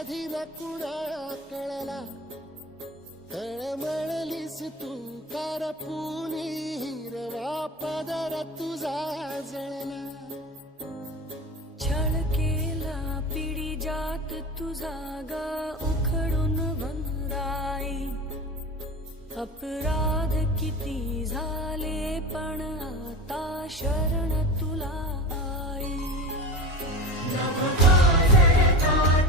कधी न कुणा कळला, तळमळलीस तू कारपुनी, हिरवा पदर तुझा जळला. छळ केला पिढी जात तुझा ग उखडून वनराई. अपराध किती झाले पण आता शरण तुला आई.